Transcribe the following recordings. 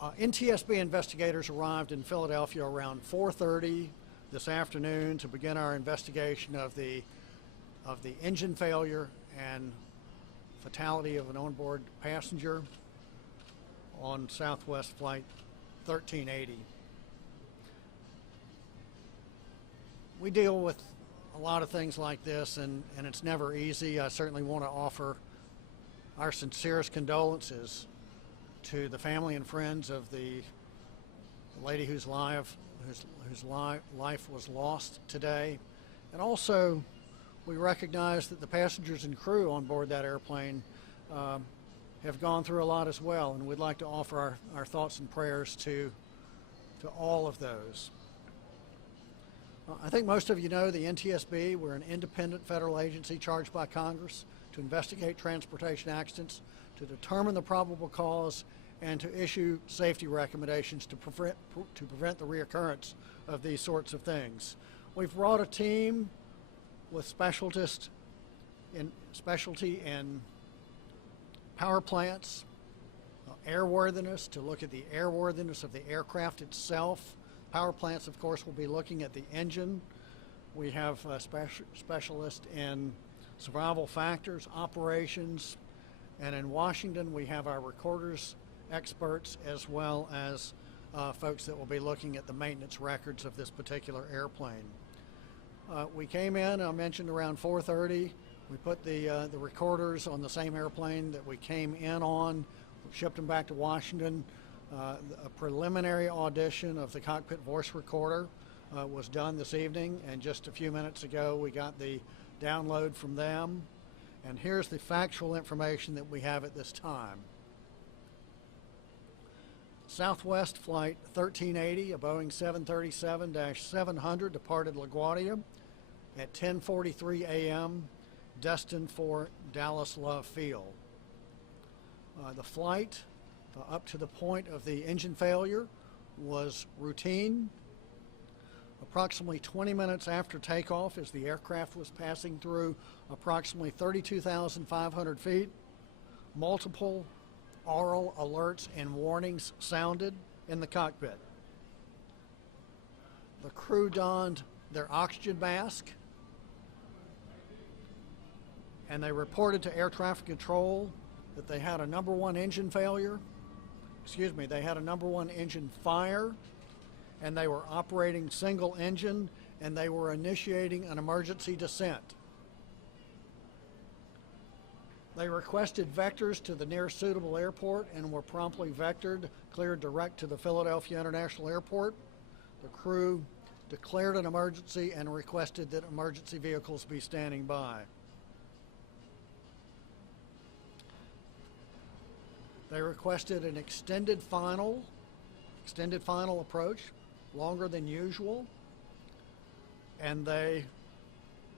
NTSB investigators arrived in Philadelphia around 4:30 this afternoon to begin our investigation of the engine failure and fatality of an onboard passenger on Southwest Flight 1380. We deal with a lot of things like this, and it's never easy. I certainly want to offer our sincerest condolences to the family and friends of the lady whose life was lost today. And also, we recognize that the passengers and crew on board that airplane have gone through a lot as well, and we'd like to offer our thoughts and prayers to all of those. I think most of you know the NTSB. We're an independent federal agency charged by Congress to investigate transportation accidents, to determine the probable cause, and to issue safety recommendations to prevent the reoccurrence of these sorts of things. We've brought a team with specialty in power plants, airworthiness, to look at the airworthiness of the aircraft itself. Power plants, of course, will be looking at the engine. We have a specialist in survival factors, operations, and in Washington we have our recorders experts as well as folks that will be looking at the maintenance records of this particular airplane. We came in, I mentioned, around 4:30. We put the recorders on the same airplane that we came in on, shipped them back to Washington. A preliminary audition of the cockpit voice recorder was done this evening, and just a few minutes ago we got the download from them. And here's the factual information that we have at this time. Southwest Flight 1380, a Boeing 737-700, departed LaGuardia at 10:43 a.m., destined for Dallas Love Field. The flight up to the point of the engine failure was routine. Approximately 20 minutes after takeoff, as the aircraft was passing through approximately 32,500 feet, multiple aural alerts and warnings sounded in the cockpit. The crew donned their oxygen mask, and they reported to air traffic control that they had a number one engine failure. They had a number one engine fire, and they were operating single engine, and they were initiating an emergency descent. They requested vectors to the nearest suitable airport and were promptly vectored, cleared direct to the Philadelphia International Airport. The crew declared an emergency and requested that emergency vehicles be standing by. They requested an extended final approach, longer than usual, and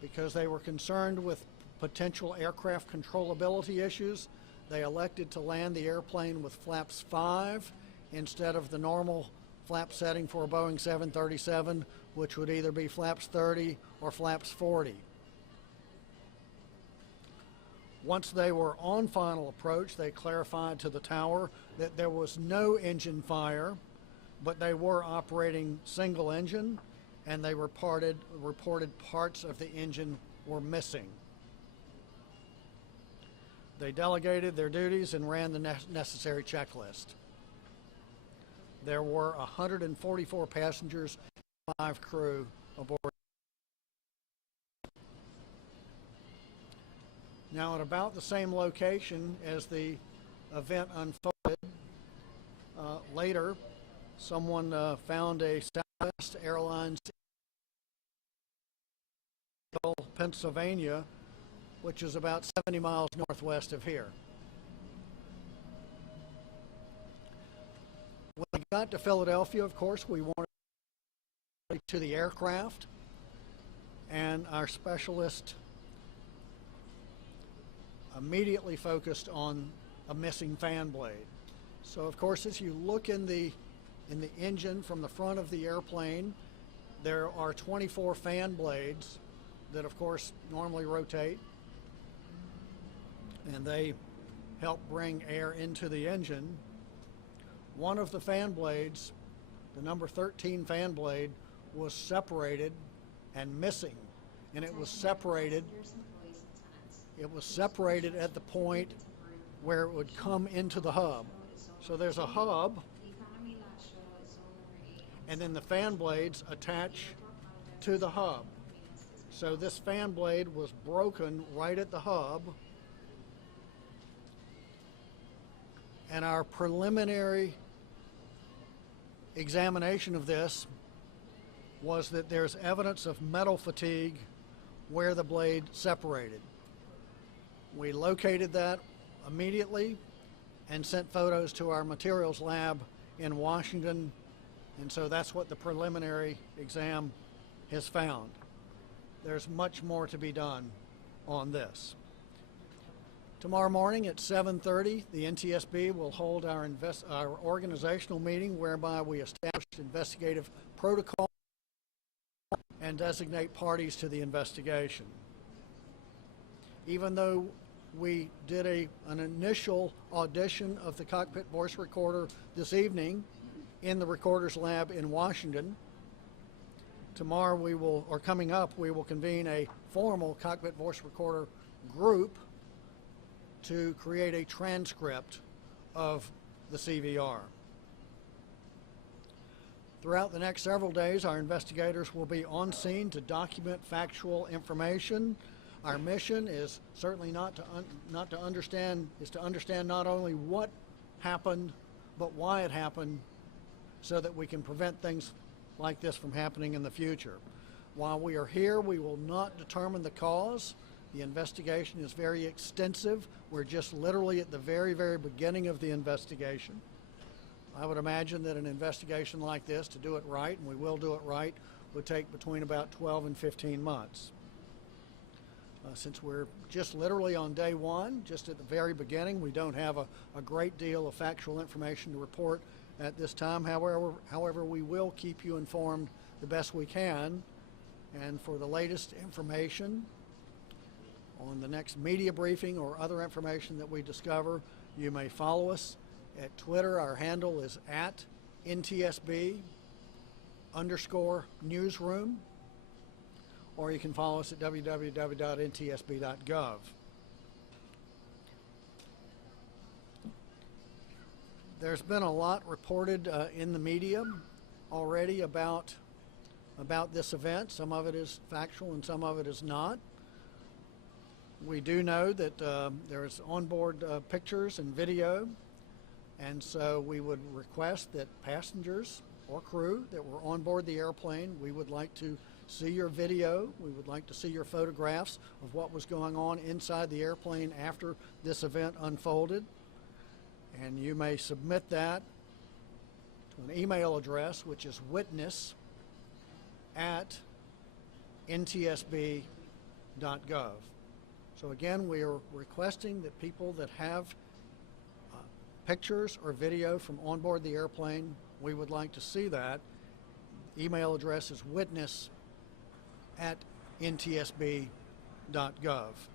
because they were concerned with potential aircraft controllability issues, they elected to land the airplane with flaps 5 instead of the normal flap setting for a Boeing 737, which would either be flaps 30 or flaps 40. Once they were on final approach, they clarified to the tower that there was no engine fire, but they were operating single engine, and they reported parts of the engine were missing. They delegated their duties and ran the necessary checklist. There were 144 passengers and 5 crew aboard. Now, at about the same location as the event unfolded, later, someone found a Southwest Airlines in Pennsylvania, which is about 70 miles northwest of here. When we got to Philadelphia, of course, we wanted to the aircraft, and our specialist immediately focused on a missing fan blade. So, of course, as you look in the engine from the front of the airplane, there are 24 fan blades that, of course, normally rotate, and they help bring air into the engine. one of the fan blades, the number 13 fan blade, was separated and missing. And it was separated at the point where it would come into the hub. So there's a hub, and then the fan blades attach to the hub. So this fan blade was broken right at the hub, and our preliminary examination of this was that there's evidence of metal fatigue where the blade separated. We located that immediately and sent photos to our materials lab in Washington, and so that's what the preliminary exam has found. There's much more to be done on this. Tomorrow morning at 7:30, the NTSB will hold our organizational meeting whereby we establish investigative protocol and designate parties to the investigation. Even though we did an initial audition of the cockpit voice recorder this evening in the recorder's lab in Washington, tomorrow coming up, we will convene a formal cockpit voice recorder group to create a transcript of the CVR. Throughout the next several days, our investigators will be on scene to document factual information. Our mission is certainly to understand not only what happened, but why it happened, so that we can prevent things like this from happening in the future. While we are here, we will not determine the cause. The investigation is very extensive. We're just literally at the very, very beginning of the investigation. I would imagine that an investigation like this, to do it right, and we will do it right, would take between about 12 and 15 months. Since we're just literally on day one, just at the very beginning, we don't have a great deal of factual information to report at this time. However, we will keep you informed the best we can. And for the latest information on the next media briefing or other information that we discover, you may follow us at Twitter. Our handle is @NTSB_newsroom, or you can follow us at www.ntsb.gov. There's been a lot reported in the media already about this event. Some of it is factual and some of it is not. We do know that there's onboard pictures and video, and so we would request that passengers or crew that were on board the airplane, we would like to see your video. We would like to see your photographs of what was going on inside the airplane after this event unfolded. And you may submit that to an email address, which is witness@ntsb.gov. So again, we are requesting that people that have pictures or video from on board the airplane, we would like to see that. Email address is witness@ntsb.gov.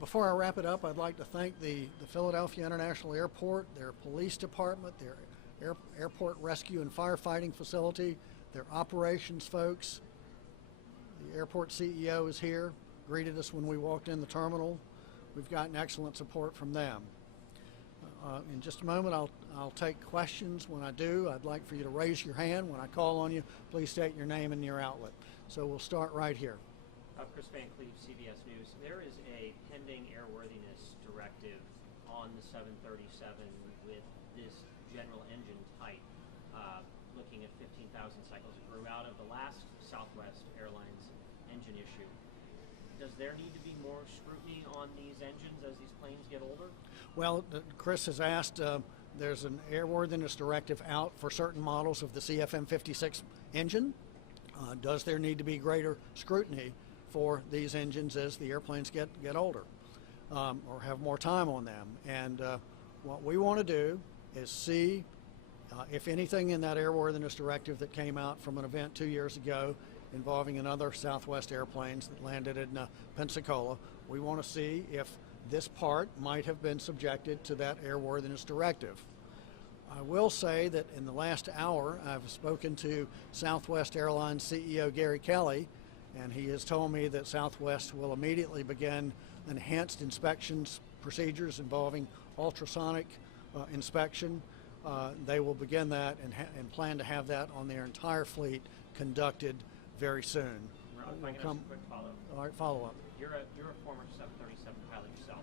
Before I wrap it up, I'd like to thank the Philadelphia International Airport, their police department, their airport rescue and firefighting facility, their operations folks. The airport CEO is here, greeted us when we walked in the terminal. We've gotten excellent support from them. In just a moment, I'll take questions. When I do, I'd like for you to raise your hand. When I call on you, please state your name and your outlet. So we'll start right here. Chris Van Cleve, CBS News. There is a pending airworthiness directive on the 737 with this general engine type, looking at 15,000 cycles. It grew out of the last Southwest Airlines engine issue. Does there need to be more scrutiny on these engines as these planes get older? Well, Chris has asked, there's an airworthiness directive out for certain models of the CFM56 engine. Does there need to be greater scrutiny for these engines as the airplanes get older or have more time on them? And what we want to do is see if anything in that airworthiness directive that came out from an event 2 years ago involving another Southwest Airplanes that landed in Pensacola, we want to see if this part might have been subjected to that airworthiness directive. I will say that in the last hour, I've spoken to Southwest Airlines CEO Gary Kelly, and he has told me that Southwest will immediately begin enhanced inspections procedures involving ultrasonic inspection. They will begin that and plan to have that on their entire fleet conducted very soon. Robert, if I can ask a quick follow-up. All right, follow-up. You're a former 737 pilot yourself.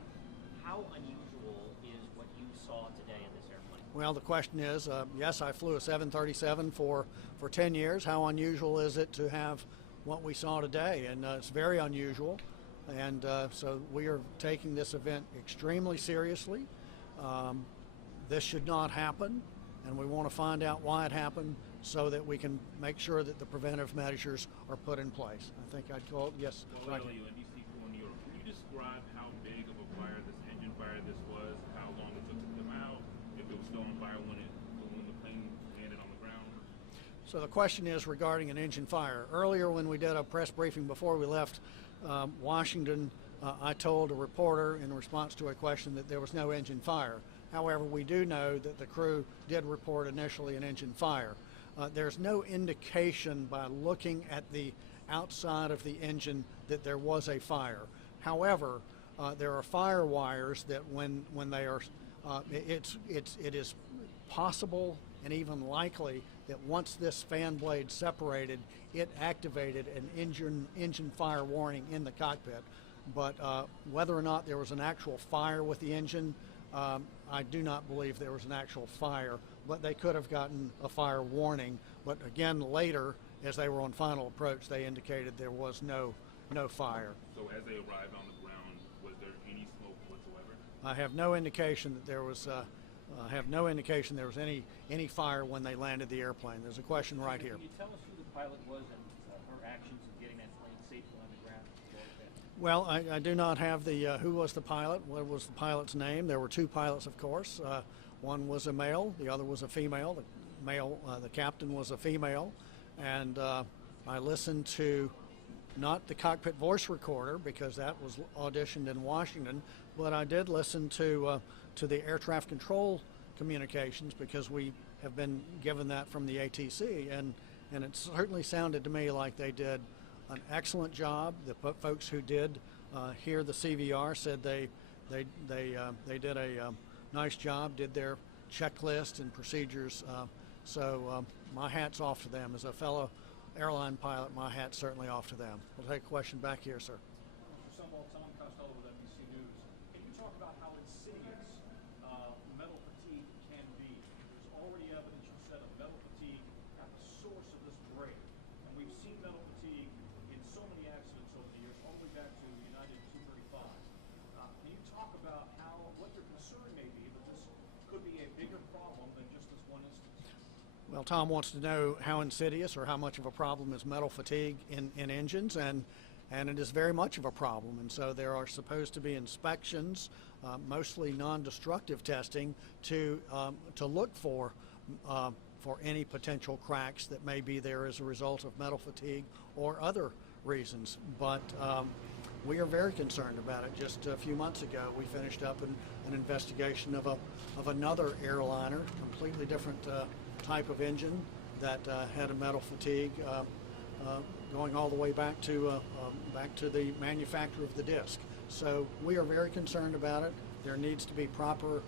How unusual is what you saw today in this airplane? Well, the question is, yes, I flew a 737 for 10 years. How unusual is it to have what we saw today? And it's very unusual. And so we are taking this event extremely seriously. This should not happen, and we want to find out why it happened so that we can make sure that the preventive measures are put in place. I think I'd call it, yes. Well, NTSB New York, can you describe how big of a fire this engine fire this was, how long it took to come out, if it was still on fire when the plane landed on the ground? So the question is regarding an engine fire. Earlier when we did a press briefing before we left Washington, I told a reporter in response to a question that there was no engine fire. However, we do know that the crew did report initially an engine fire. There's no indication by looking at the outside of the engine that there was a fire. However, there are fire wires that when they are, it is possible and even likely that once this fan blade separated, it activated an engine fire warning in the cockpit. But whether or not there was an actual fire with the engine, I do not believe there was an actual fire, but they could have gotten a fire warning. But again, later, as they were on final approach, they indicated there was no fire. So as they arrived on the ground, was there any smoke whatsoever? I have no indication that there was. Any fire when they landed the airplane. There's a question right here. Can you tell us who the pilot was and her actions in getting that plane safely on the ground? Well, I do not have the who was the pilot, what was the pilot's name. There were two pilots, of course. One was a male, the other was a female. The captain was a female, and I listened to not the cockpit voice recorder because that was auditioned in Washington, but I did listen to the air traffic control communications because we have been given that from the ATC, and it certainly sounded to me like they did an excellent job. The folks who did hear the CVR said they did a nice job, did their checklist and procedures. So my hat's off to them. As a fellow airline pilot, my hat's certainly off to them. We'll take a question back here, sir. Mr. Sumwalt, Tom Costello with NBC News. Can you talk about how insidious metal fatigue can be? There's already evidence, you said, of metal fatigue at the source of this break. And we've seen metal fatigue in so many accidents over the years, all the way back to United 235. Can you talk about what your concern may be that this could be a bigger problem than just this one instance? Well, Tom wants to know how insidious or how much of a problem is metal fatigue in engines, and it is very much of a problem. And so there are supposed to be inspections, mostly non-destructive testing, to look for any potential cracks that may be there as a result of metal fatigue or other reasons. But we are very concerned about it. Just a few months ago, we finished up an investigation of another airliner, completely different type of engine that had a metal fatigue going all the way back to the manufacturer of the disc. So we are very concerned about it. There needs to be proper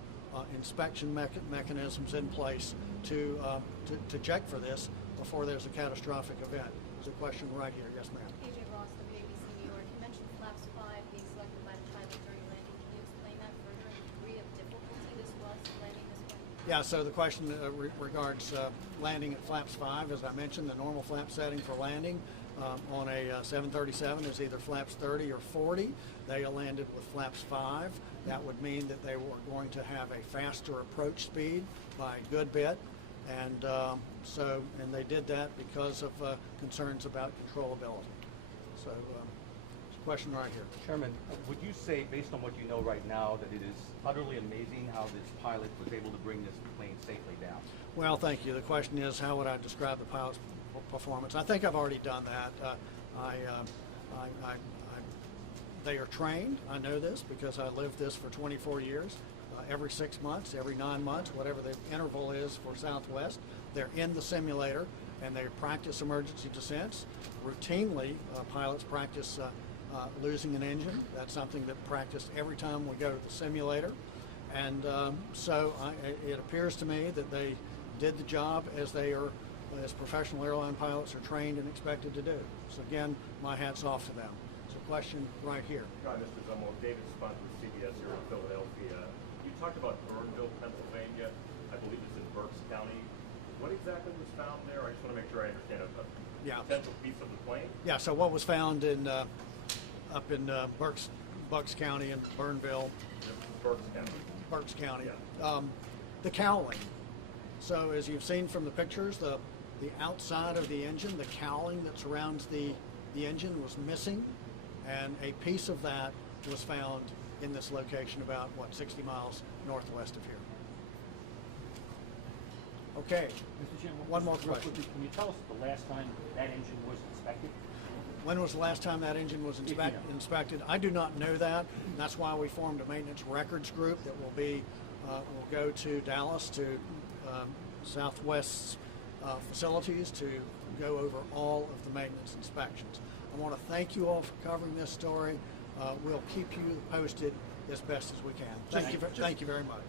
inspection mechanisms in place to check for this before there's a catastrophic event. There's a question right here. Yes, ma'am. AJ Ross, WABC New York. You mentioned flaps 5 being selected by the pilot during landing. Can you explain that further and the degree of difficulty this was landing this plane? Yeah, so the question regards landing at flaps 5. As I mentioned, the normal flap setting for landing on a 737 is either flaps 30 or 40. They landed with flaps 5. That would mean that they were going to have a faster approach speed by a good bit. And and they did that because of concerns about controllability. So, question right here. Chairman, would you say, based on what you know right now, that it is utterly amazing how this pilot was able to bring this plane safely down? Well, thank you. The question is, how would I describe the pilot's performance? I think I've already done that. I They are trained. I know this because I lived this for 24 years. Every 6 months, every 9 months, whatever the interval is for Southwest, they're in the simulator and they practice emergency descents. Routinely, pilots practice losing an engine. That's something that practiced every time we go to the simulator. And it appears to me that they did the job as professional airline pilots are trained and expected to do. So again, my hat's off to them. So question right here. Hi, Mr. Sumwalt. David Spont with CBS here in Philadelphia. You talked about Burnville, Pennsylvania. I believe it's in Berks County. What exactly was found there? I just want to make sure I understand a potential piece of the plane. Yeah, so what was found up in Bucks County and Burnville, Berks County, Yeah. the cowling. So as you've seen from the pictures, the outside of the engine, the cowling that surrounds the engine was missing, and a piece of that was found in this location about, 60 miles northwest of here. Okay, Mr. Chairman, one more real question. quickly, can you tell us the last time that engine was inspected? When was the last time that engine was If you know. inspected? I do not know that. That's why we formed a maintenance records group that will go to Dallas, to Southwest's facilities to go over all of the maintenance inspections. I want to thank you all for covering this story. We'll keep you posted as best as we can. Thank you very much.